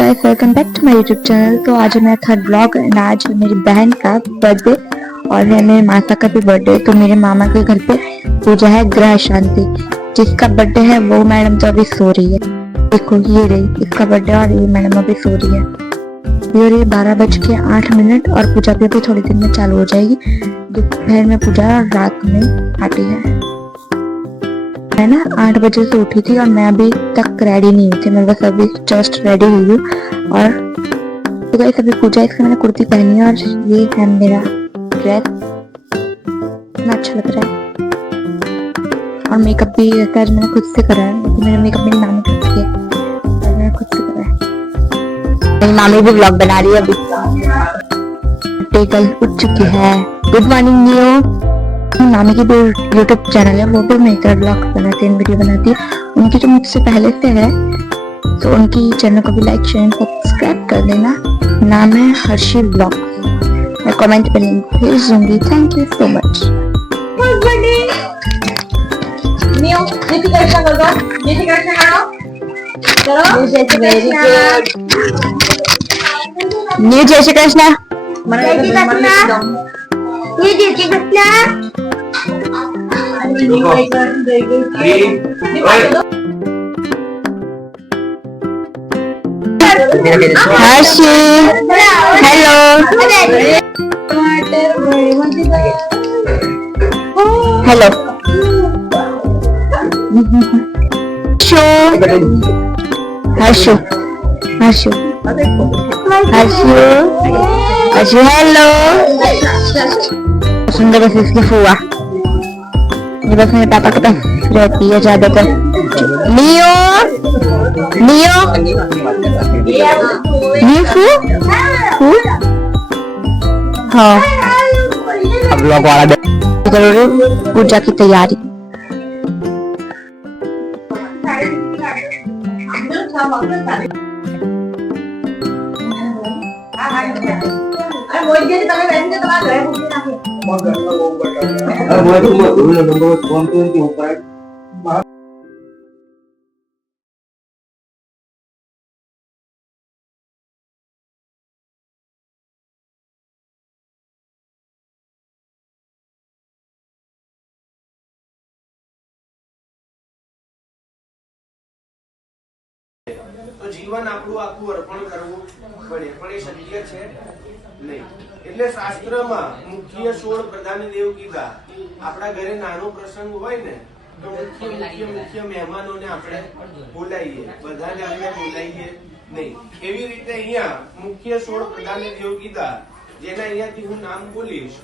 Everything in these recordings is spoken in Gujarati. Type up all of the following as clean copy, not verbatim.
Guys, welcome back to my YouTube channel. तो आज है मेरा थर्ड ब्लॉग एंड आज मेरी बहन का बर्थडे और है मेरे माता का भी बर्थडे। तो मेरे मामा के घर पे पूजा है ग्रह शांति, जिसका बर्थडे है वो मैडम तो अभी सो रही है। देखो ये रही इसका बर्थडे और ये मैडम अभी सो रही है। ये रही 12:08 और पूजा भी अभी थोड़ी देर में चालू हो जाएगी। दोपहर में पूजा और रात में पार्टी है। मैं ना 8 बजे से उठी थी और मैं अभी तक रेडी नहीं हुई थी। मैं बस अभी जस्ट रेडी हुई हूँ और तो गाइस अभी पूजा इसका मैंने कुर्ती पहनी है और ये है मेरा ड्रेस, इतना अच्छा लग रहा है। और मेकअप भी आज मैंने खुद से करा है, मेरा मेकअप मेरी मामी करती है और मैंने खुद से करा है। मेरी मामी भी व्लॉग बना रही है अभी। टेकल उठ चुकी है। Good morning new. मामी की भी यूट्यूब चैनल है, वो भी मेकर ब्लॉग बनाती है, वीडियो बनाती है। उनकी तो मुझसे पहले से है, तो उनकी चैनल को भी लाइक शेयर सब्सक्राइब कर देना। नाम है हर्षी ब्लॉग। मैं कमेंट पे लिंक भेज दूंगी। Thank you so much. New जय Shri Krishna. Harshi hello hello Harshu Harshu Harshu Harshu hello. सुंदर बस इसकी फुआ, ये बस मेरे पापा के पास रहती है ज्यादातर। नियो नियो नियो हाँ, अब लोग वाला जरूर पूजा की तैयारी। तो जीवन આપણું આખું અર્પણ કરવું પડે, પણ એ શક્ય છે નહીં। એટલે શાસ્ત્રમાં મુખ્ય 16 પ્રધાન દેવ કીધા। આપણા ઘરે નાનો પ્રસંગ હોય ને તો મુખ્ય મહેમાનોને આપણે બોલાવીએ, બધાને આપણે બોલાવીએ નહીં। એવી રીતે અહીંયા મુખ્ય 16 પ્રધાન દેવ કીધા, જેના અહીંયાથી હું નામ બોલીશ।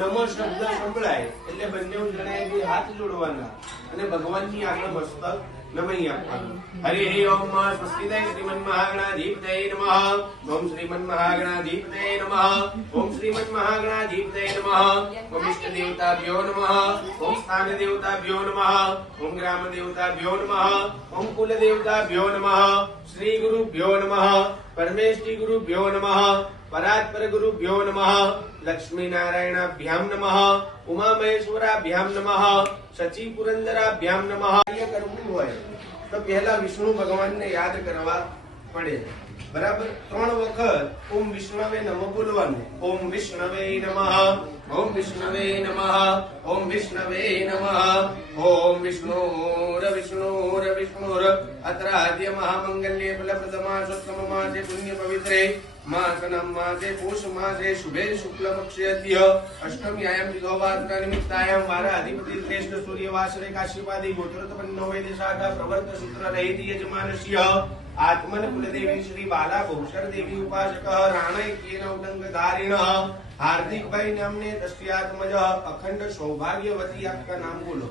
નમો શબ્દ સંભળાય એટલે બંને જણાએ હાથ જોડવાના અને ભગવાનની આગળ મસ્તક नमः आपको। हरि ओम स्वस्तिदे श्रीमन्महागणाधिपतये नमः। ओम श्रीमन्महागणाधिपतये नमः। ओम श्रीमन्महागणाधिपतये नमः। ओम इष्ट देवताभ्यो नमः। ओम स्थान देवताभ्यो नमः। ओम ग्राम देवताभ्यो नमः। ओम कुल देवताभ्यो नमः। श्री गुरुभ्यो नमः। परमेष्टि गुरुभ्यो नमः। परात्पर गुरुभ्यो नमः। लक्ष्मी नारायणाभ्याम नमः। उमा महेश्वराभ्याम नमः। सची पुरंदराभ्याम नमः। करવું હોય તો પહેલા વિષ્ણુ ભગવાનને યાદ કરવા પડે, બરાબર। 3 વખત ઓમ વિષ્ણવે નમઃ બોલવાનું। ઓમ વિષ્ણવે નમઃ। ઓમ વિષ્ણવે નમઃ। ઓમ વિષ્ણવે નમઃ। ઓમ વિષ્ણુર વિષ્ણુર વિષ્ણુર અત્રાદ્ય મહામંગલ્ये ફલપ્રદમા સત્તમ માસે પુણ્ય પવિત્રે मासनम मासे पूष मासे शुभे शुक्ल पक्षयत्य अष्टम्यायां दिगोवात्र निमित्तायां वारा अधिपति श्रेष्ठ सूर्यवासरे काश्यपादि गोत्रोत्पन्नो वैदिशाखा प्रवर्त सूत्र रहित यजमानस्य आत्मन कुलदेवी श्री बाला बहुशर देवी उपासकः राणयकेन उदंगधारिणः हार्दिक भाई नामने तस्यात्मज अखंड सौभाग्यवती। आपका नाम बोलो।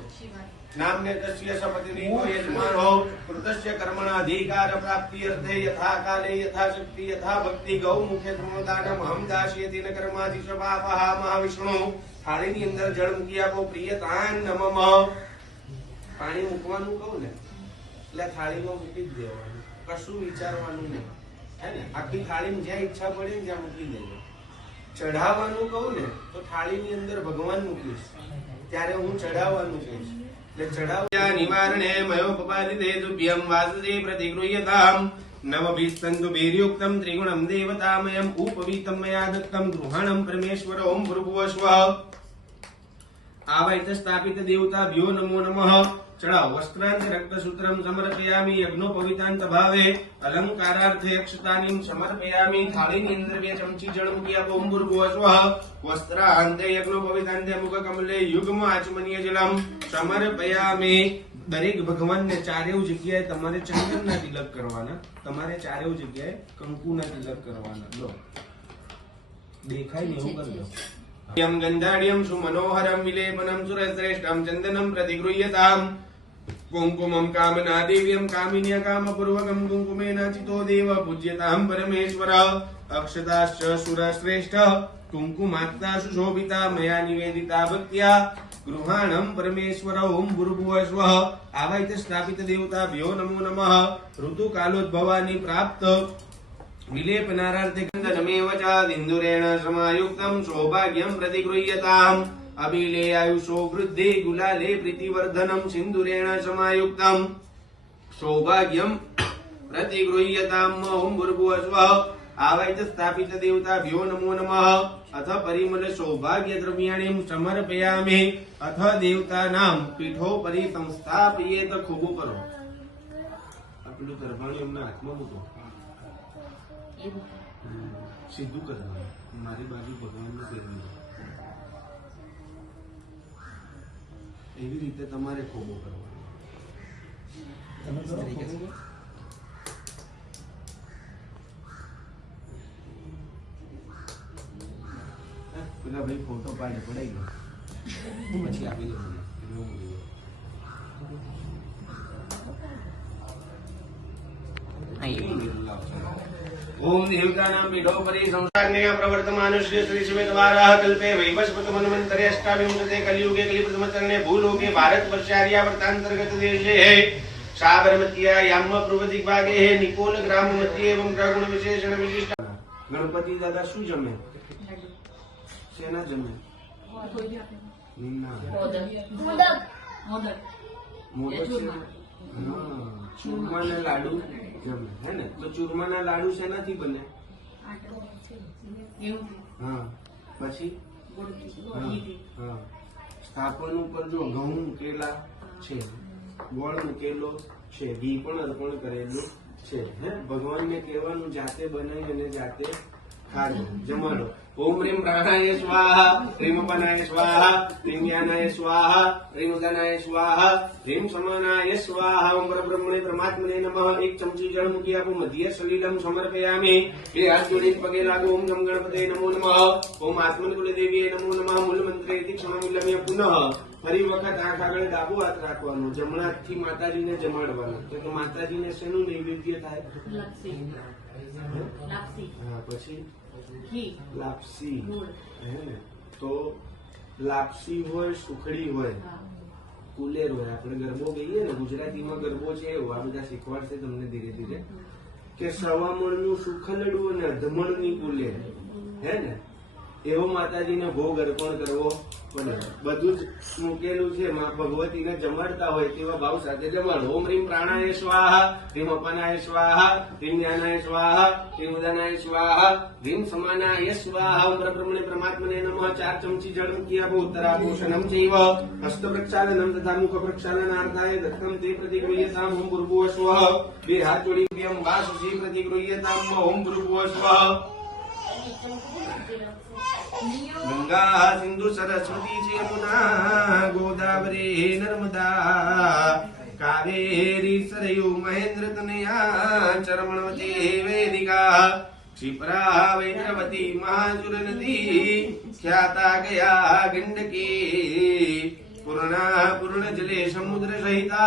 नामने तस्य सपत्नीको यजमानो कृतस्य कर्मणा अधिकार प्राप्ति अर्थे यथा काले यथा शक्ति यथा भक्ति गौ मुखे धर्मदानम हम दास्यति न कर्माधिशपापः महाविष्णु। थाळीની અંદર જળ મૂકી આપો। પ્રિયતાન નમઃ। પાણી મૂકવાનું કહું ને એટલે થાળીમાં મૂકી જ દેવાનું, કશું વિચારવાનું નહીં, હે ને। આખી થાળીમાં જ્યાં ઈચ્છા પડે ત્યાં મૂકી દેજો। ચઢાવવાનું કહું ને તો થાળીની અંદર ભગવાન મૂકીશ, ત્યારે હું ચઢાવવાનું કહીશ। निवारणे मयोपपादिते तुभ्यं वासुदे प्रतिगृह्यताम् नवभिस्तन्तु वीर्युक्तं त्रिगुणं देवतामयम् उपवीतं मया दत्तं गृहाणं परमेश्वर ओम भूर्भुवस्वः आवाहित स्थापित देवताभ्यो नमो नमः चढ़ाओ वस्त्रांत रक्तसूत्रं समर्पयामि यज्ञोपवीतांत भावे अलंकारार्थे अक्षतानीं समर्पयामि थाळीनी અંદર 2 ચમચી જળ મૂકી આપો ઓમ ભૂર્ભુવસ્વઃ વસ્ત્રાંતે યજ્ઞોપવીતાંતે મુખકમલે યુગ્મ આચમનીય જલમ સમર્પયામિ દરેક ભગવાનને ચારેવ જગ્યાએ તમારે ચંદનના તિલક કરવાના તમારે ચારેવ જગ્યાએ કંકુના તિલક કરવાના લો દેખાય ને એવું કરજો यम गंधाड्यम सुमनोहरम विलेपनम सुरश्रेष्ठम चंदनम प्रतिगृह्यताम कुंकुमम कामना देव्यम कामिन्य कामपूर्वकम कुंकुमेनाचितो देव पूज्यताम परमेश्वर अक्षताश्च सुरश्रेष्ठ कुंकुमात्ता सुशोभिता मया निवेदिता भक्त्या गृहाणं परमेश्वर ओम भूर्भुवस्वः आवाहित स्थापित देवताभ्यो नमो नमः ऋतुकालोद्भवानि प्राप्त विलेपनारार्थे गन्धनमेव च सिन्दूरेण समायुक्तं सौभाग्यं प्रतिगृह्यताम् अबिले आयुषो वृद्धि गुलाले प्रीतिवर्धनं सिन्दूरेण समायुक्तं सौभाग्यं प्रतिगृह्यताम् ओम भूर्भुवस्वः आवाहित स्थापित देवताभ्यो नमो नमः अथ परिमल सौभाग्य द्रव्याणि समर्पयामि अथ देवतानां पीठोपरि संस्थापयेत खूब करो आपलू दरबाणी हमने हाथમાં મૂકો સીધું કરવાનું મારી બાજુ ભગવાનને ફેરવી એવી રીતે તમારે ખોબો કરવાનો પેલા ભાઈ ફોટો પાડે પડાઈ ગયો પછી આપી દો ओम देवतानां पीठोपरि संस्थाग्नेय प्रवर्तमानस्य श्री शिवद्वाराः कल्पे वैवस्वतमन्वन्तरे अष्टाविंशते कलियुगे कलिप्रथमचरणे भूलोके भारतवर्षे आर्यावर्तान्तर्गत देशे है साबरमत्यायां पूर्वदिग्भागे है निकोल ग्राम मध्ये एवं ग्रहगुण विशेषण विशिष्ट गणपति दादा શું જમે શેના જમે મોદક ચૂરમાના લાડુ જમે હે ને તો ચૂરમાના લાડુ શેનાથી બને હા પછી હા સ્થાપન ઉપર જો ઘઉં મૂકેલા છે ગોળ મૂકેલો છે ઘી પણ અર્પણ કરેલું છે હે ભગવાનને કહેવાનું જાતે બનાવી અને જાતે ખાજો જમાડો ओम ह्रीं प्राणाय स्वाहा ह्रीं अपनाय स्वाहा ह्रीं ज्ञानाय स्वाहा ह्रीं उदनाय स्वाहा ह्रीं समानाय स्वाहा ओम परब्रह्मणे परमात्मने नमः 1 चमची जल मूकी आपो मध्य सलिलम समर्पयामि બે હાથ જોડી પગે લાગો ઓમ ગમ ગણપતે નમો નમઃ ઓમ આત્મન કુલદેવીએ નમો નમઃ મૂળ મંત્રે ઇતિ ક્ષમમિલમ્ય પુનઃ ફરી વખત આંખ આગળ ડાબો હાથ રાખવાનો જમણા હાથથી માતાજીને જમાડવાનો તો કે માતાજીને શેનું નૈવેદ્ય થાય લાપસી હા પછી લાપસી તો લાપસી હોય સુખડી હોય કુલેર હોય આપણે ગરબો કહીએ ને ગુજરાતીમાં ગરબો છે એવું આ બધા શીખવાડશે તમને ધીરે ધીરે કે સવામણનું સુખલડું અને અધમણની કુલેર હે ને એવો માતાજીને ભોગ અર્પણ કરવો પડે બધું જ મૂકેલું છે માં ભગવતીને જમાડતા હોય તેવા ભાવ સાથે જમાડો ઓમ રીમ પ્રાણાય સ્વાહા રીમ અપાનાય સ્વાહા રીમ જ્ઞાનાય સ્વાહા રીમ ઉદાનાય સ્વાહા રીમ સમાનાય સ્વાહા ઓમ પરબ્રહ્મણે પરમાત્મને નમઃ 4 ચમચી જળ મૂકી આપો ઉત્તરાભૂષણમ ચૈવ હસ્ત પ્રક્ષાલનમ તથા મુખ પ્રક્ષાલનાર્થાય દત્તમ તે પ્રતિગૃહ્યતામ ઓમ ભૂર્ભુવસ્વઃ બે હાથ જોડી પ્રિયમ વાસુસી પ્રતિગૃહ્યતામ ઓમ ભૂર્ભુવસ્વઃ गंगा सिंधु सरस्वती च यमुना गोदावरी नर्मदा कावेरी सरयू महेंद्र तनया चरमणवती वेदिका क्षिप्रा वैद्रवती महासुर नदी ख्याता गया गंडकी पूर्णा पूर्ण जले समुद्र सहिता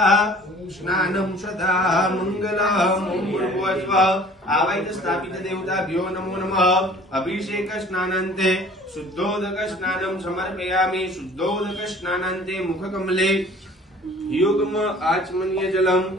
स्नानं सदा मंगलम् ओम भूर्भुवस्वः आवाहित स्थापित देवताभ्यो नमो नमः अभिषेक स्नानान्ते शुद्धोदक स्नानं समर्पयामि शुद्धोदक स्नानान्ते मुखकमले युग्म आचमनीय जलम्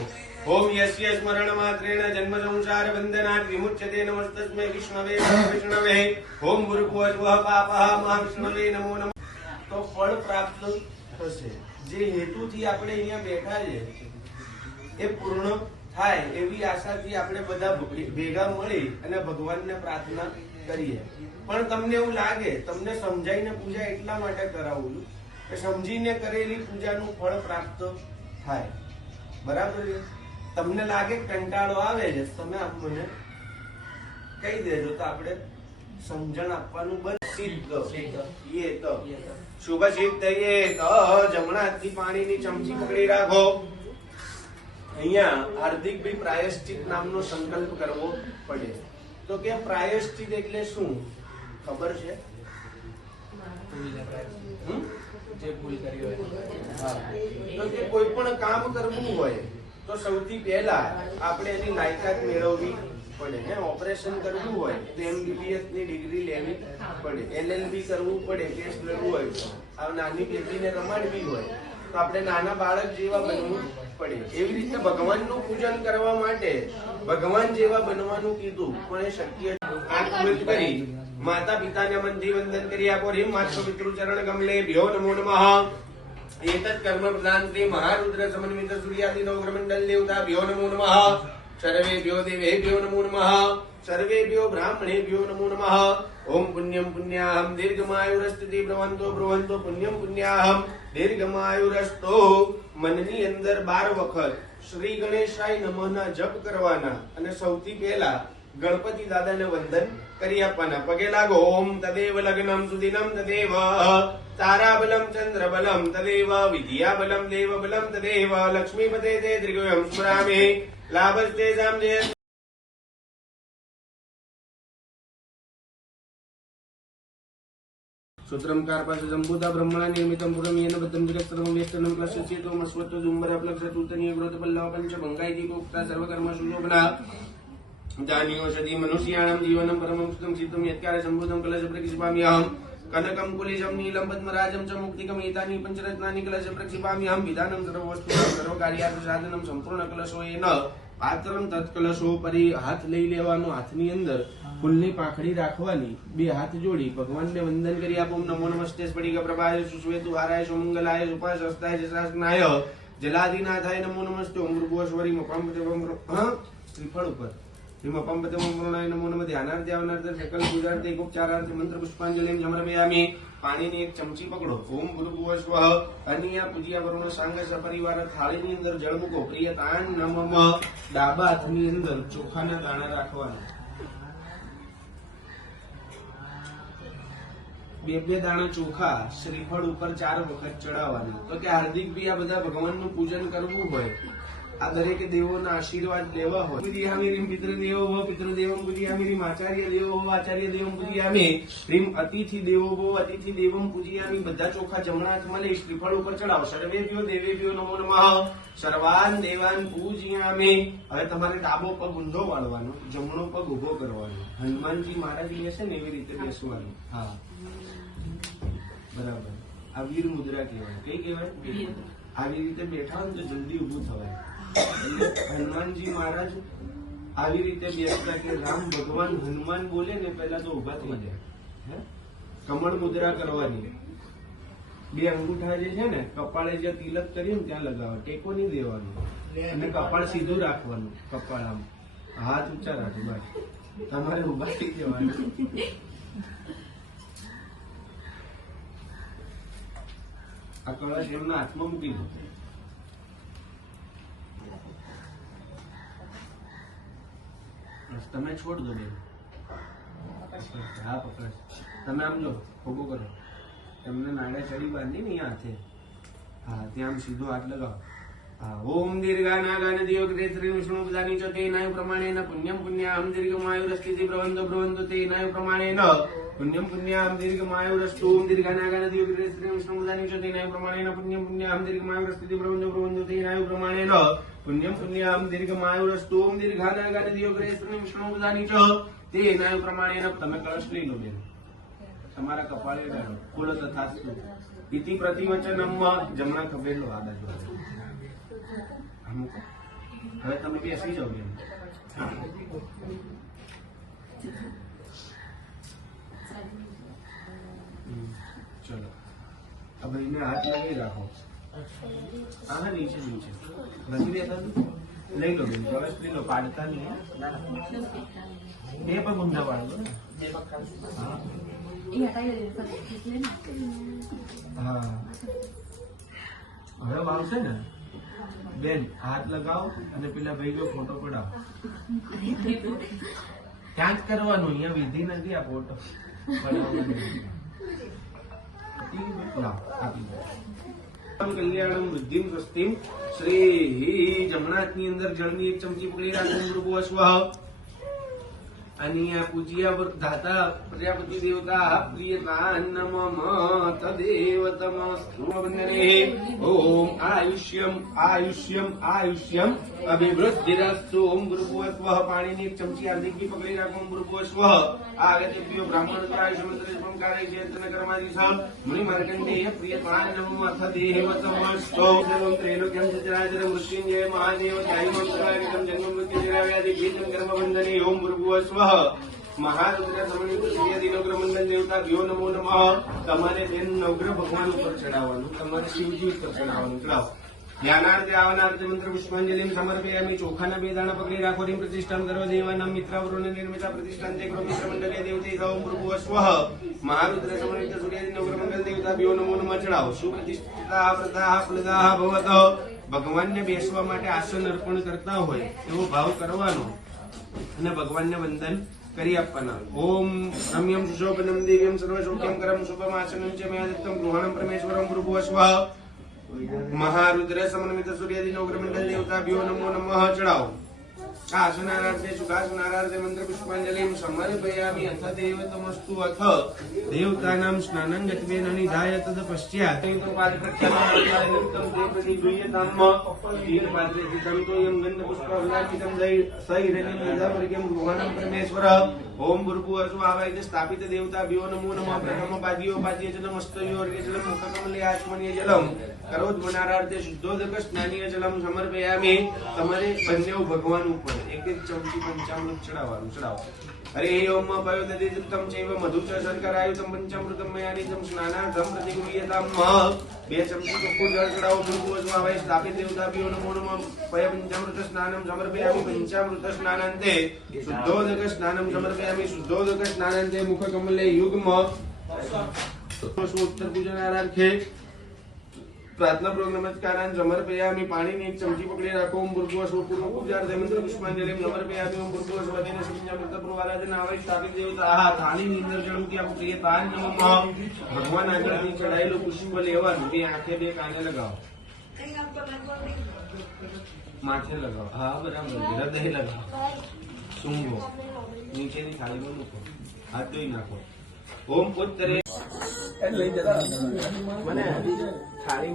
રાખો. ઓમ યસ્ય સ્મરણ માત્રેણ જન્મ સંસાર બંધનાत् વિમુચ્યતે નમસ્તસ્મૈ વિષ્ણવે વિષ્ણવે. ઓમ ભૂર્ભુવઃ પાપઃ મહાવિષ્ણવે નમો નમઃ. તો ફળ પ્રાપ્ત થશે. જે હેતુથી આપણે અહીંયા બેઠા છે એ પૂર્ણ થાય એવી આશાથી આપણે બધા ભેગા મળી અને ભગવાનને પ્રાર્થના કરીએ. પણ તમને એવું લાગે, તમને સમજાઈને પૂજા એટલા માટે કરાવું છું કે સમજીને કરેલી પૂજાનું ફળ પ્રાપ્ત થાય. બરાબર છે? તમને લાગે કંટાળો આવે છે, તમે મને કહી દેજો તો આપણે સમજણ આપવાનું બંધ. શુભ સિદ્ધ જમણા હાથથી પાણીની ચમચી પકડી રાખો. અહીંયા હાર્દિકભાઈ પ્રાયશ્ચિત નામનો સંકલ્પ કરવો પડે. તો કે પ્રાયશ્ચિત એટલે શું ખબર છે? જે ભૂલ કરી હોય. તો કે કોઈ પણ કામ કરવું હોય તો સૌથી પહેલા આપણે એની લાયકાત મેળવવી પડે. ઓપરેશન કરવું હોય તો MBBS ની ડિગ્રી લેવી પડે, LLB કરવું પડે, ટેસ્ટ લેવું હોય તો આ નાની બેબીને રમાડવી હોય તો આપણે નાના બાળક જેવા બનવું પડે. એવી રીતે ભગવાનનું પૂજન કરવા માટે ભગવાન જેવા બનવાનું કીધું, પણ એ શક્ય આંખ બંધ કરી માતા પિતાને મનથી વંદન કરી આપો. રીમ માત્ર પિતૃ ચરણ કમલે ભ્યો નમો નમઃ. એતત કર્મ પ્રધાનતે મહારુદ્ર સમન્વિત સૂર્યાદિ નવગ્રહ મંડલ દેવતા ભ્યો નમો નમઃ. સર્વેભ્યો દેવેભ્યો નમો નમઃ. સર્વેભ્યો બ્રાહ્મણેભ્યો નમો નમઃ. ઓમ પુણ્યમ પુણ્યાહમ દીર્ઘમાયુરસ્તિ બ્રવંતો બ્રવંતો પુણ્યમ પુણ્યાહમ દીર્ઘમાયુરસ્તો. મનની અંદર 12 વખત શ્રી ગણેશાય નમઃના જપ કરવાના અને સૌથી પહેલા ગણપતિ દાદાને વંદન કરી આપવાના. પગે લાગો. ઓમ તદેવ લગ્નમ સુદિનમ તદેવ તારાબલમ ચંદ્રબલમ તદેવ વિદ્યાબલમ દેવબલમ તદેવ લક્ષ્મીપતે તે ત્રિગુણમ સ્મરામિ લાભસ્તે સામજે. सूत्रम कार्पास संभूता ब्रह्मणा निर्मितम पुरम येन बद्धम जगत्तरम वेष्टनम क्लश्यतो मस्वत्तो जुम्बर प्लक्ष तूतनीय ग्रोथ पल्लव पंच भंगाई दीपोक्ता सर्वकर्म सुशोभना जानियोषधि मनुष्याणां जीवनं परमं सुखं सिद्धं यत्कार्य संभूतं कलश प्रक्षिपाम्यहं कनकं कुलिशं नीलं पद्मराजं च मुक्तिकं एतानि पंचरत्नानि कलश प्रक्षिपाम्यहं विधानं सर्ववस्तु सर्वकार्यार्थ साधनं संपूर्ण कलशो येन પાત્રમ તત્કલશોપરી. હાથ લઈ લેવાનો, હાથની અંદર ફૂલની પાંખડી રાખવાની, બે હાથ જોડી ભગવાનને વંદન કરી આપો. નમો નમસ્તે સ્ફટિક પ્રભાય સુશ્વેતુ હારાય સુમંગલાય સુપાશસ્તાય જશાસનાય જલાધિનાથાય નમો નમસ્તે. ઓમ ભૃગુશ્વરી શ્રીફળ ઉપર મપંપતે પૂર્ણાય નમો નમઃ. ધ્યાનાર્થે આવનાર્થે સકલ પૂજાર્થે ઉપચારાર્થે મંત્ર પુષ્પાંજલિ સમર્પયામિ. પાણીની એક ચમચી પકડો. ઓમ ભૃગુસ્વ અનિયા પૂજ્યા વરુણ સાંગ સપરિવાર. થાળીની અંદર જળ મૂકો. પ્રિય તાન નમઃ. ડાબા હાથની અંદર ચોખાના દાણા રાખવાના. બે દાણા ચોખા શ્રીફળ ઉપર 4 વખત ચડાવવાના. તો કે હાર્દિક ભી આ બધા ભગવાનનું પૂજન કરવું હોય, આ દરેક દેવોના આશીર્વાદ લેવા હોય. પૂજયામિ રીમ પિતૃદેવો ભવ પિતૃદેવમ પૂજયામિ રીમ આચાર્ય દેવો ભવ આચાર્ય દેવમ પૂજયામિ રીમ અતિથિ દેવો ભવ અતિથિ દેવમ પૂજયામિ. બધા ચોખા જમણા હાથમાં લઈ શ્રીફળ ઉપર ચડાવો. સર્વેભ્યો દેવેભ્યો નમો નમઃ. સર્વાન દેવાન પૂજયામિ. હવે તમારે ડાબો પગ ઊંધો વાળવાનો, જમણો પગ ઉભો કરવાનો. હનુમાનજી મહારાજ બેસે ને એવી રીતે બેસવાનું. હા, બરાબર. આ વીર મુદ્રા કહેવાય. કઈ કહેવાય? આવી રીતે બેઠા હોય તો જલ્દી ઉભું થવાય. હનુમાનજી મહારાજ આવી રીતે બેસતા કે રામ ભગવાન હનુમાન બોલે ને પહેલા તો ઉભા થઈ જાય. કમળ મુદ્રા કરવાની. 2 અંગૂઠા જે છે ને કપાળે જે તિલક કરીએ ને ત્યાં લગાવવા. ટેકો નહીં દેવાનો અને કપાળ સીધું રાખવાનું. કપાળ આમ, હાથ ઊંચા રાખો. બસ તમારે ઉભા થઈ જવાનું. આ કળશ એમના હાથમાં મૂકી દો. તમે છોડ દો બેન. હા પકડ. તમે આમ જો ભોગો કરો. તમને નાડા ચડી બાંધી ને હાથે. હા, ત્યાં આમ સીધો હાથ લગાવો. હા. ઓમ દીર્ઘાનાગાન દિયો ગ્રેત્રી વિષ્ણુ બધાની ચો તે નાય પ્રમાણેન પુણ્યમ પુણ્યાહમ દીર્ઘમાયુરસ્તિ બ્રવંતો બ્રવંતો તે નાય પ્રમાણેન પુણ્યમ પુણ્યાહમ દીર્ઘમાયુરસ્તુ. દીર્ઘાનાગાન દિયો ગ્રેત્રી વિષ્ણુ બધાની ચો તે નાય પ્રમાણેન પુણ્યમ પુણ્યાહમ દીર્ઘમાયુરસ્તિ બ્રવંતો બ્રવંતો તે નાય પ્રમાણેન પુણ્યમ પુણ્યાહમ દીર્ઘમાયુરસ્તુ. દીર્ઘાનાગાન દિયો ગ્રેત્રી વિષ્ણુ બધાની ચો તે નાય પ્રમાણેન. તમે કળશ લઈ લો બેન, તમારા કપાળે ડાળો. કુલ તથાસ્તુ ઇતિ પ્રતિવચનમ. જમણા ખભે લો. આ બાજુ અમુક હવે તમે બેસી જાઓ બેન. હા. ચલો આ ભાઈને હાથ લગાવી રાખો. હા નીચે નીચે નથી બેસા લઈ લો બેન, હવે લઈ લો, પાડતા નહીં. બે પગ ઊંધા પાડો. હા હવે આવશે ને બેન, હાથ લગાવો અને પેલા ભાઈ નો ફોટો પડાવો. ત્યાં જ કરવાનું, અહીંયા વિધિ નથી. આ ફોટો કલ્યાણમ વૃદ્ધિમ સ્વસ્તિમ શ્રી જમણાની અંદર જળની એક ચમચી પકડી રાખો. સ્વાહ. અને આ પૂજ્ય ધાતા પ્રજાપતિ દેવતા પ્રિયતા નમઃ તદેવ તમસ્તુ વંદને. ઓમ આયુષ્યમ આયુષ્યમ આયુષ્યમ અભિવૃદ્ધિરસ્તુ. ઓમ ગુરુભુવઃ સ્વઃ. પાણીની એક ચમચી હાર્દિકી પકડી રાખો. ઓમ ગુરુભુવઃ સ્વઃ. આગતેભ્યો બ્રાહ્મણ આયુષ્યમ કારે ચેતન કર્માદિ સહ મુનિ માર્કંડેય પ્રિયતા નમઃ તદેવ તમસ્તુ. સર્વં ત્રૈલોક્યં સચરાચર મૃત્યુંજય મહાદેવ ધૈર્યમંત્રાયકં જન્મ મૃત્યુ જરાવ્યાધિ ભીતં કર્મ વંદને. ઓમ ગુરુભુવઃ સ્વઃ. મહારુદ્ર સમન્વિત સૂર્યાદિ નવગ્રહ મંડળ દેવતા ભ્યો નમો નમઃ. તમારે બેન નવગ્રહ ભગવાન ઉપર ચડાવવાનું, તમારે શિવજી ઉપર ચડાવવાનું. ચડાવો. જ્ઞાનાર્થે આવનાર્થે મંત્ર પુષ્પાંજલિ સમર્પયામિ. ચોખાના બે દાણા પકડી રાખો. રીમ પ્રતિષ્ઠાન કરો. દેવાનામ મિત્રાવરોને નિર્મિતા પ્રતિષ્ઠાન તે કરો. મિત્ર મંડળે દેવતે સૌ ભૂર્ભુવઃ સ્વઃ. મહારુદ્ર સમન્વિત સૂર્યાદિ નવગ્રહ મંડળ દેવતા ભ્યો નમો નમઃ. ચડાવો. સુપ્રતિષ્ઠિતા વ્રતા ફલદા ભવત. ભગવાનને બેસવા માટે આસન અર્પણ કરતા હોય એવો ભાવ કરવાનો અને ભગવાનને વંદન કરી આપવાના. ઓમ રમ્યમ સુશોભનમ દિવ્યમ સર્વશોક્યમ કરમ શુભમ આસનમ ચ મયા દત્તમ ગૃહાણમ પરમેશ્વરમ ભૂર્ભુવઃ સ્વઃ. મહારુદ્ર સમન્વિત સૂર્યાદિ નવગ્રહ મંડળ દેવતા ભ્યો નમો નમઃ. ચડાવો. આસનારાર્થે સુખાસનારાર્થે મંત્ર પુષ્પાંજલિ સમર્પયામિ. અથ દેવતમસ્તુ. અથ દેવતાનાં સ્નાનં ગત્વેન નિધાય તદ પશ્ચાત પરમેશ્વર. ઓમ ભૂર્ભુવઃ સ્વઃ. સ્થાપિત દેવતા ભ્યો નમો નમઃ. પ્રથમ પાદ્યો પાદ્ય જલમ હસ્તયો જલમ મુખકમલે આચમનીય જલમ કરોદ મનારાર્થે શુદ્ધોદક સ્નાનીય જલમ સમર્પયામિ. તમારે બંને ભગવાન ઉપર એક એક ચમચી પંચામૃત ચડાવવાનું. ચડાવો. હરે ઓમ પયોદધિતમ ચૈવ મધુ ચ શર્કરાયુતમ પંચામૃતમ મયાનિતમ સ્નાનાર્થમ પ્રતિગૃહ્યતામ. બે ચમચી ચોખ્ખું જળ ચડાવો. ભૂર્ભુવઃ સ્વઃ. સ્થાપિત દેવતા ભ્યો નમો નમઃ. પય પંચામૃત સ્નાનમ સમર્પયામિ. પંચામૃત સ્નાનાંતે શુદ્ધોદક સ્નાનમ સમર્પયામિ. શુદ્ધોદક સ્નાનાંતે મુખકમલે યુગ્મ ઉત્તર પૂજનાર્થે પ્રાર્થના પૂર્વક નમસ્કારાન સમર્પયામિ. પાણીની એક ચમચી પકડી રાખો. ઓમ ભૂર્ભુવઃ સ્વઃ. પૂર્વ પૂજાર્થે મંત્ર પુષ્પાંજલિ સમર્પયામિ. ઓમ ભૂર્ભુવઃ સ્વઃ. તેન સમિંજામૃત પૂર્વારાધન આવે. સ્થાપિત દેવતા. આ થાળીની અંદર જળ મૂકી આપો. પ્રિયતાન નમઃ. ભગવાન આગળથી ચડાયેલું પુષ્પ લેવાનું. તે આંખે બે કાને લગાવો. માથે લગાવો. હા બરાબર. હૃદય લગાવો. સૂંઘો. નીચેની થાળીમાં મૂકો. હાથ ધોઈ નાખો. ઓમ ઉત્તરે લઈ જતા મને થાળી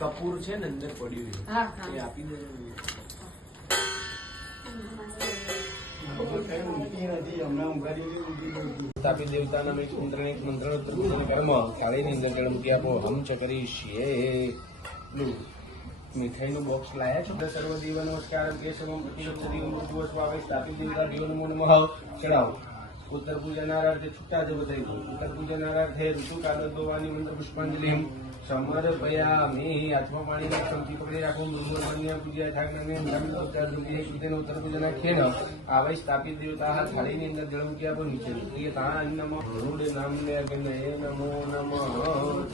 કપૂર છે ને અંદર પડ્યું એ આપી દે. સ્થાપિત દેવતાના મંત્ર કર્મ થાળીની અંદર જળ મૂકી આપો. હમ ચ કરીશીએ. મીઠાઈનું બોક્સ લાયા છો. સર્વ દેવ નમસ્કાર કેશવમ પ્રતિલક્ષરી ભૂર્ભુવઃ સ્વઃ. સ્થાપિત દેવતા ભ્યો નમો નમઃ. ચડાવો. ઉત્તર પૂજનાર્થે છૂટા જ બધાઈ દો. ઉત્તર પૂજનાર્થે ઋતુ કાદોવાની મંત્ર પુષ્પાંજલિ સમર્પયામિ. હાથમાં પાણીની ચમચી પકડી રાખો. મૃગોની પૂજા થાળીની ઉત્તર પૂજના ખેન આવે. સ્થાપિત દેવતા થાળીની અંદર જળ મૂકી આપો. નીચે પ્રિયતાન નમઃ. રૂડ નામને અગ્નય નમો નમઃ.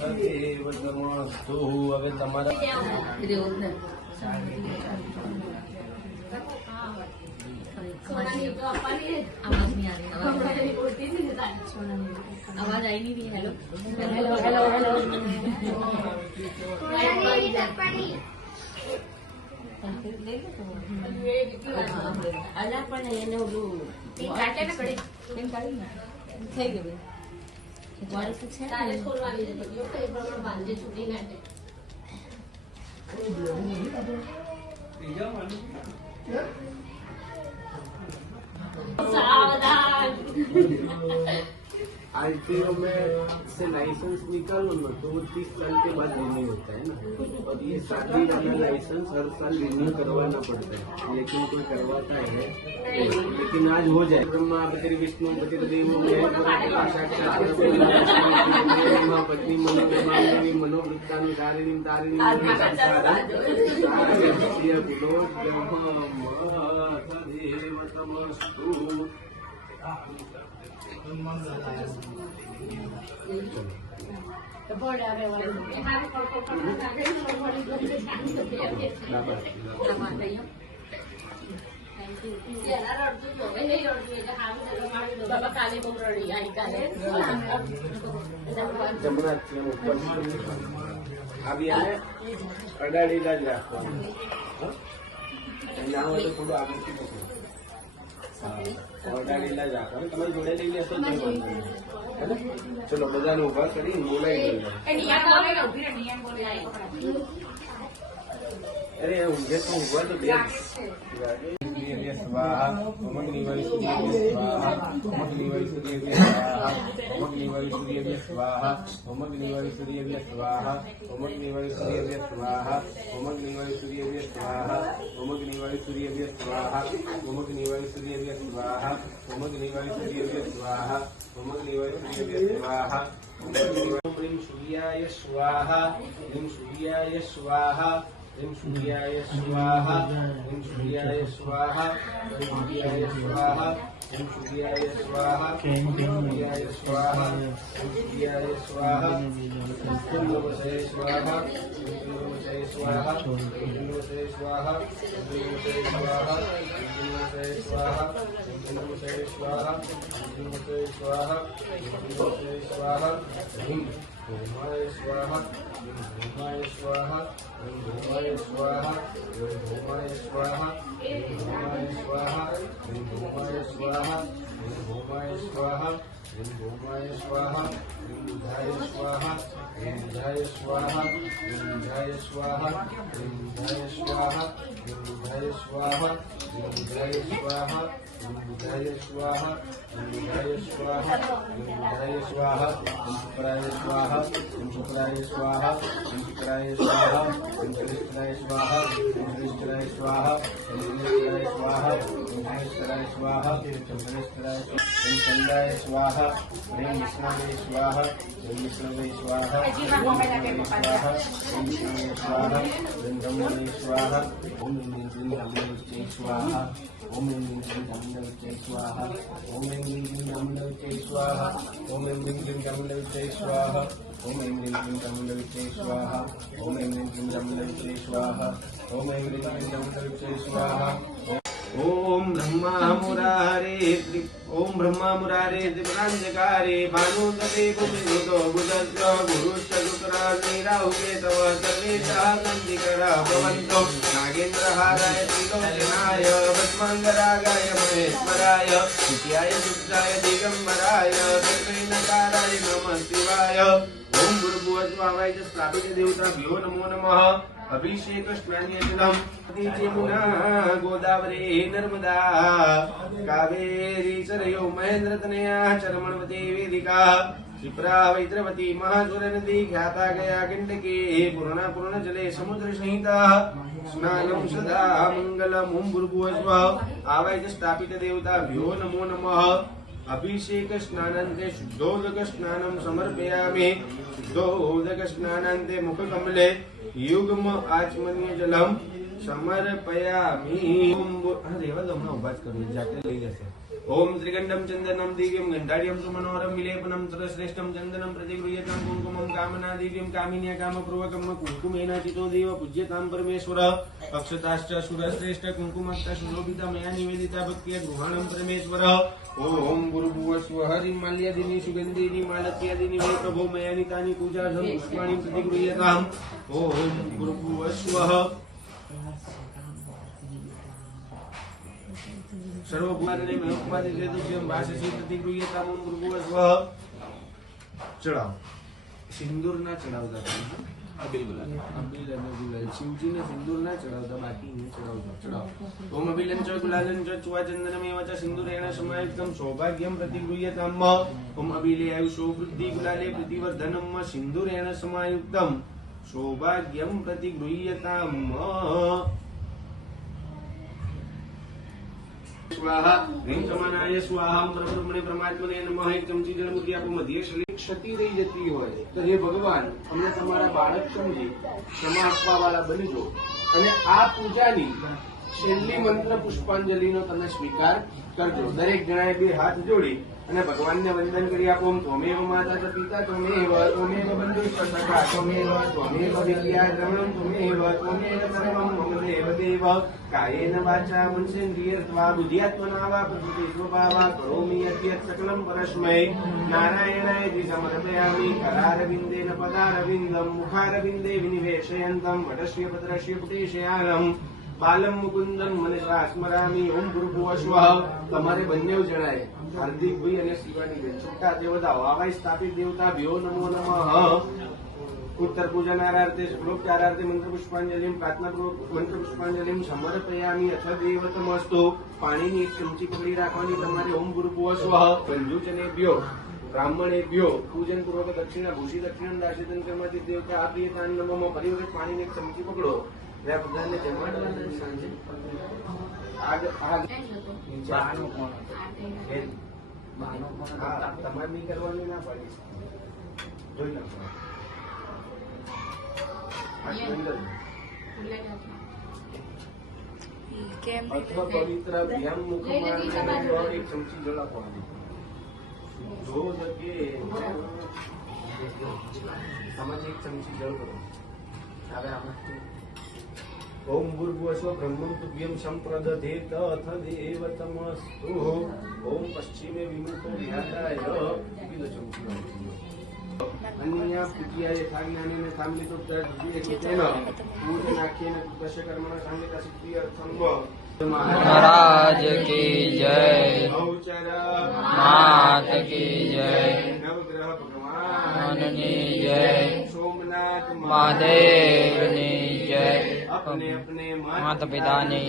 તદેવ તમસ્તુ. હવે તમારા आवाज आई नहीं रही. हेलो हेलो हेलो અલા પણ એને ઓલું કાટે ને કડી એમ કાઢી ને થઈ ગયું. વાળી તો છે તારે ખોલવાની છે તો એ પ્રમાણે બાંધે છૂટી નાટે. બીજા માનું सावधान। आरटीओ में से लाइसेंस निकालो ना तो वो 30 साल के बाद रिन्यू होता है ना, और ये शादी वाला लाइसेंस हर साल रिन्यू करवाना पड़ता है, लेकिन कोई करवाता है लेकिन आज हो जाए। ब्रह्मा पति विष्णु पति देव पत्नी मनोदेवी मनोवृत्तानुसारिणी तारिणी बाबा काले बोरड़ी आई काले આવી આને અડાડીલા જ રાખવાનું. ના હોય તો થોડું આગળથી મૂકો. અડાડીલા જ રાખવાનું. તમારી જોડે લઈ લેશો તો વાંધો નહીં. હે ને? ચલો બધાને ઉભા કરી બોલાવી દઈએ. અરે ઊંઘે તો ઊંઘવા તો દે. स्वाहा ओमग्निवाय सूर्याय स्वाहा ओमग्निवाय सूर्याय स्वाहा ओमग्निवाय सूर्याय स्वाहा ओमग्निवाय सूर्याय स्वाहा ओमग्निवाय सूर्याय स्वाहा ओमग्निवाय सूर्याय स्वाहा ओमग्निवाय सूर्याय स्वाहा ओमग्निवाय सूर्याय स्वाहा ओमग्निवाय सूर्याय स्वाहा ओमग्निवाय सूर्याय स्वाहा ओम सूर्याय स्वाहा ओम सूर्याय स्वाहा ह्रीं सूर्याय स्वाहा ह्रीं सूर्याय स्वाहा ह्रीं सूर्याय स्वाहा ह्रीं सूर्याय स्वाहा ह्रीं सूर्याय स्वाहा ह्रीं सूर्याय स्वाहा नमस्ते स्वाहा नमस्ते स्वाहा नमस्ते स्वाहा नमस्ते स्वाहा नमस्ते स्वाहा नमस्ते स्वाहा नमस्ते स्वाहा नमस्ते स्वाहा ह्रीं भूमाय स्वाहा भूमाय स्वाहा भूमाय स्वाहा भूमाय स्वाहा भूमाय स्वाहा भूमाय स्वाहा भूमाय स्वाहा भूमाय स्वाहा बुधाय स्वाहा बुधाय स्वाहा बुधाय स्वाहा बुधाय स्वाहा बुधाय स्वाहा बुधाय स्वाहा बुधाय स्वाहा बुधाय स्वाहा बुधाय स्वाहा शुक्राय स्वाहा शुक्राय स्वाहा शुक्राय स्वाहा शुक्राय स्वाहा शुक्राय स्वाहा शुक्राय स्वाहा शुक्राय स्वाहा शुक्राय चंद्राय स्वाहा ह्रीं विष्णवे स्वाहा ह्रीं विष्णवे स्वाहा स्वाहा ह्रीं विष्णवे स्वाहा ह्रीं ब्रह्मणे स्वाहा ओम ह्रीं क्लीं ब्रह्मणे स्वाहा ओम ह्रीं क्लीं ब्रह्मणे स्वाहा ओम ह्रीं क्लीं ब्रह्मणे स्वाहा ओम ह्रीं क्लीं ब्रह्मणे स्वाहा ओम ह्रीं क्लीं ब्रह्मणे स्वाहा ओम ह्रीं क्लीं ब्रह्मणे स्वाहा ओम ह्रीं क्लीं ब्रह्मणे स्वाहा ओम ब्रह्मा मुरारे त्रिपुरांजकारे भानुदते कुमितो बुधस्य गुरुश्चतुरानिराहुके तव सर्वेशः कन्दिकरा भवन्तो नागेन्द्रहाराय त्रिलोचनाय भस्माङ्गरागाय महेश्वराय नित्याय शुद्धाय दिगम्बराय सर्वेनकाराय नमः शिवाय ओम भूर्भुवस्वाहाय च स्थापित देवताभ्यो नमो नमः अभिषेक स्नान्यजलम यमुना गोदावरी नर्मदा कावेरी सरयो महेंद्र तनया चरमणवती वेदिका क्षिप्रा वैद्रवती महासुर नदी ख्याता गया गंडकी पूर्ण जले समुद्र सहिता स्नानं सदा मंगलम ओम भूर्भुवस्व आवाय स्थापित देवताभ्यो नमो नमः अभिषेक स्नानान्ते शुद्धोदक स्नानं समर्पयामि शुद्धोदक स्नानान्ते मुखकमले युग्म आचमनीय जलम समर्पयामि ओम देवा दमना उबाच करू जाते લઈ જશે ओम त्रिगंडम चंदनम दिव्यम गंधाड्यम सुमनोरम विलेपनम सर्वश्रेष्ठम चंदनम प्रतिगृह्यतां कुंकुमं कामना दिव्यम कामिन्या कामपूर्वकम कुंकुमेन चितो देव पूज्यतां परमेश्वर अक्षताश्च सुरश्रेष्ठ कुंकुमक्ता सुशोभिता मया निवेदिता भक्त्या गृहाणं परमेश्वर ओम भूर्भुवस्व हरिं माल्यादिनी सुगन्धिनी मालत्यादिनी वे प्रभो मया नितानि पूजार्थं पुष्पाणि प्रतिगृह्यताम् ओम भूर्भुवस्व सर्वभूतानि मेहपादि हेतुभ्यं वाससी प्रतिगृह्यताम् ओम भूर्भुवस्व चढ़ाओ सिंदूर ना चढ़ाओ અબીલ અને ગુલાલ શિવજીને સિંદૂર ના ચડાવતા, બાકી એને ચડાવજો. ओम अभिलं च गुलालं च चुवाचन्दनमेव च सिन्दूरेण समायुक्तं सौभाग्यं प्रतिगृह्यताम्. ओम अभिले आयुषो वृद्धि गुलाले प्रतिवर्धनम् सिन्दूरेण समायुक्तं सौभाग्यं प्रतिगृह्यताम्. स्वाहा ह्रीं समानाय स्वाहा परब्रह्मणे परमात्मने नमः. एक चमची जल મૂકી આપો. મધ્ય શરીર ક્ષતિ રહી જતી હોય તો હે ભગવાન અમને તમારા બાળક સમજી ક્ષમા આપવા વાળા બનજો અને આ પૂજાની છેલ્લી મંત્ર પુષ્પાંજલિનો તમે સ્વીકાર કરજો. દરેક જણાએ બે હાથ જોડી અને ભગવાનને વંદન કરી આપો. ત્વમેવ માતા ચ પિતા ત્વમેવ બંધુશ્ચ સખા ત્વમેવ વિદ્યા દ્રવિણં ત્વમેવ સર્વં મમ દેવદેવ. કાયેન વાચા મનસેન્દ્રિયર્થવા બુદ્ધ્યાત્મના વા પ્રકૃતિ સ્વભાવા કરોમિ યદ્યત સકલં પરસ્મૈ નારાયણાય સમર્પયામિ. કરારવિંદેન પદારવિંદમ મુખારવિંદે વિનિવેશયંતમ વટસ્ય પત્રસ્ય પુટેશયાલમ બાલમ મુકુંદમ મનસા સ્મરામી. ઓમ ભૂર્ભુવઃ સ્વઃ. તમારે બંને જણાય હાર્દિકભાઈ અને શિવાનીબેન છૂટા દેવતાઓ આવાય સ્થાપિત દેવતા ભ્યો નમો નમઃ. ઉત્તર પૂજનારાર્થે શ્લોકારાર્થે મંત્ર પુષ્પાંજલિ પ્રાર્થના મંત્ર પુષ્પાંજલિ સમર્પયામિ. અથ દેવતમસ્તુ. પાણીની એક ચમચી પકડી રાખવાની તમારે. ઓમ ભૂર્ભુવઃ સ્વઃ. બંધુજનેભ્યો બ્રાહ્મણેભ્યો પૂજન પૂર્વક દક્ષિણા ભૂષી દક્ષિણ દાસિતન કર્મથી દેવતા આપ્રિયતાન નમઃ. ફરી વખત પાણીની એક ચમચી પકડો. બધાને જમાડવાના સાંજે તમારે નહીં કરવાની ના પાડી જોઈ નાખો. અથવા પવિત્ર ભ્યામ મુખમાં એક ચમચી જળ આપવાની. જો કે આમાંથી એક ચમચી જળ કરો. હવે આમાં ઓમ ભૂર્ભુવઃ સ્વઃ બ્રહ્મં તુભ્યં સંપ્રદધેત અથ દેવતમસ્તુ. ઓમ પશ્ચિમે વિમુખો વિહારાય. અન્ય પૂજ્યાય યથાજ્ઞાનેન સામ્યતો તદ્વિયેન પૂજનાખ્યેન તસ્ય કર્મણ સામ્યતા સિદ્ધિ અર્થમ. महाराज की जय, ગૌચર मात की जय, નવગ્રહ ભગવાન ની જય, સોમનાથ મહાદેવની જય, अपने अपने माता पिताની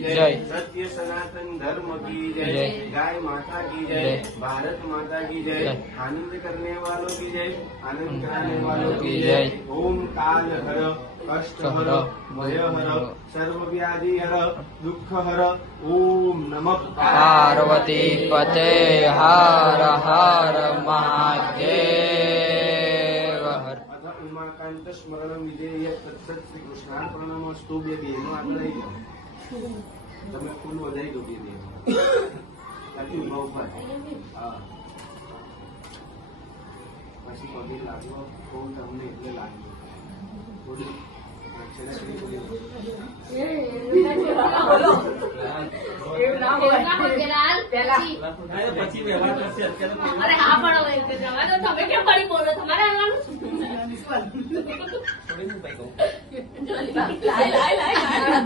જય, सत्य सनातन धर्म की जय, जय। गाय माता की जय, जय। भारत माता की जय, जय। आनंद करने वालों की जय, आनंद कराने वालों की की जय। जय। ओम काल हर कष्ट हर भय हर सर्व व्याधि हर दुख हर. ओम नमः पार्वती पते हर हर महादेव हर. अथ उमाकांत स्मरण विधेय तत्सत श्री कृष्णार्पणमस्तु. બે બહેનો આગળ આવી જાઓ. તમે ફૂલ વધારી દો બે બહેનો. આટલી ઉભા ઉભા. હા પછી પગે લાગો. ફોન તમને એટલે લાગ્યો થોડી છેડા કરી અરે હા પણ હવે જવા દો. તમે કેમ પડી બોલો? તમારે આવવાનું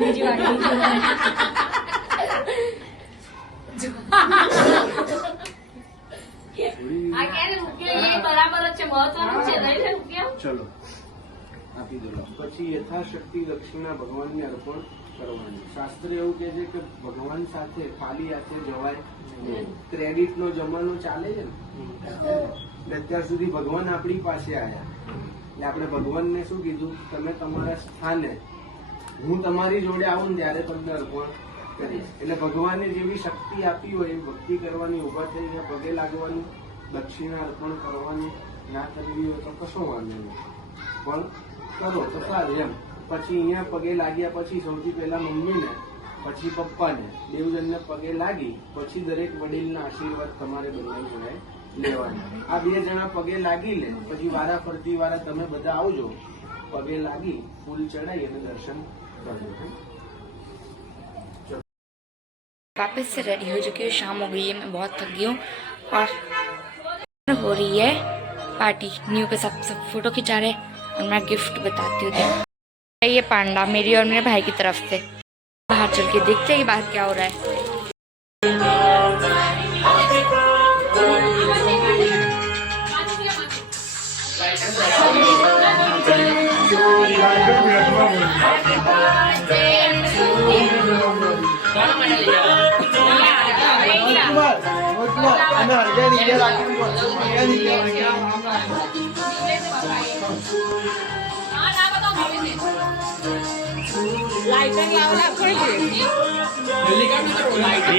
બીજી વાર આ ક્યારે મૂક્યો એ બરાબર જ છે. મહત્વનું છે. લઈ લે મૂક્યો. ચલો આપી દો. પછી યથાશક્તિ દક્ષિણા ભગવાનને અર્પણ કરવાની. શાસ્ત્ર એવું કહે છે કે ભગવાન સાથે ખાલી હાથે જવાય નહીં. ક્રેડિટનો જમાનો ચાલે છે ને અત્યાર સુધી ભગવાન આપણી પાસે આવ્યા એટલે આપણે ભગવાનને શું કીધું? તમે તમારા સ્થાને હું તમારી જોડે આવું ને ત્યારે તમને અર્પણ કરીશ. એટલે ભગવાને જેવી શક્તિ આપી હોય એ ભક્તિ કરવાની, ઉભા થઈને પગે લાગવાની, દક્ષિણા અર્પણ કરવાની. ના કરવી હોય તો કશો વાંધો નહીં, પણ કરો તો સારું એમ. પછી અહીંયા પગે લાગ્યા પછી સૌથી પહેલા મમ્મીને, પછી પપ્પાને, દેવજનને પગે લાગી પછી દરેક વડીલના આશીર્વાદ તમારે બંને જણાએ લેવાના. આ બે જણા પગે લાગી લે પછી વારા ફરતી વારા તમે બધા આવજો, પગે લાગી ફૂલ ચડાઈ અને દર્શન કરજો. वापस से रेडी हो चुकी हूँ. शाम हो गई है, मैं बहुत थक गई हूँ और हो रही है पार्टी. न्यू के साथ सब फोटो खिंचा रहे और मैं गिफ्ट बताती हूँ. ये पांडा मेरी और मेरे भाई की तरफ से. बाहर चल के देखते हैं कि बाहर क्या हो रहा है.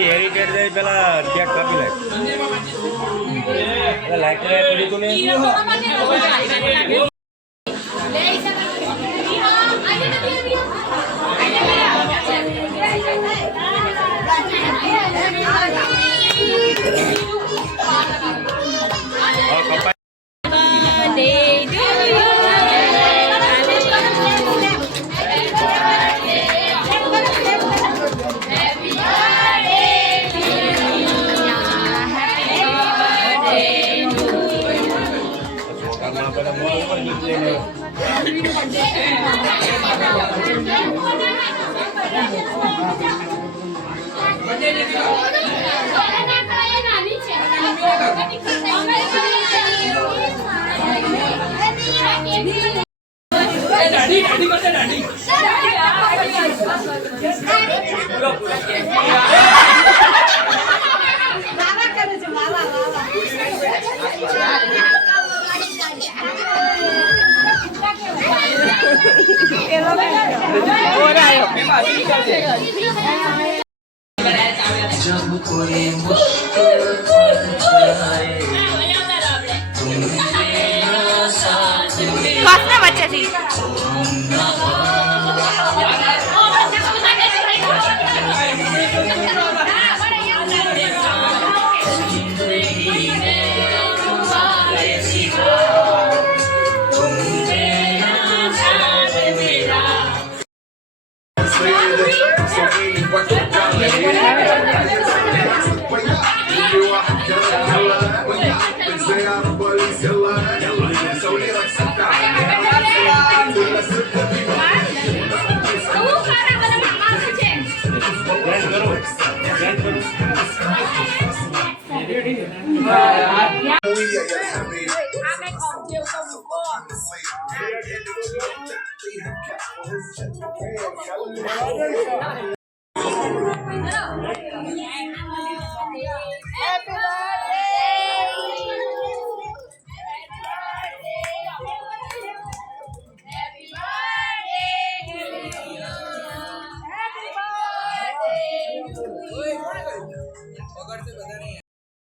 હેરિટેજ પેલા કેક કાપી લાઈટ પડી તું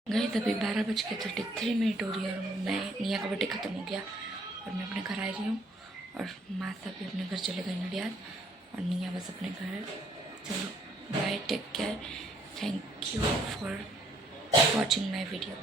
गए तभी 12:33 हो रही है और मैं निया का बर्थडे ख़त्म हो गया और मैं अपने घर आ रही हूँ और मासा भी अपने घर चले गए नडियाद और निया बस अपने घर। चलो bye, take care, thank you for watching my video.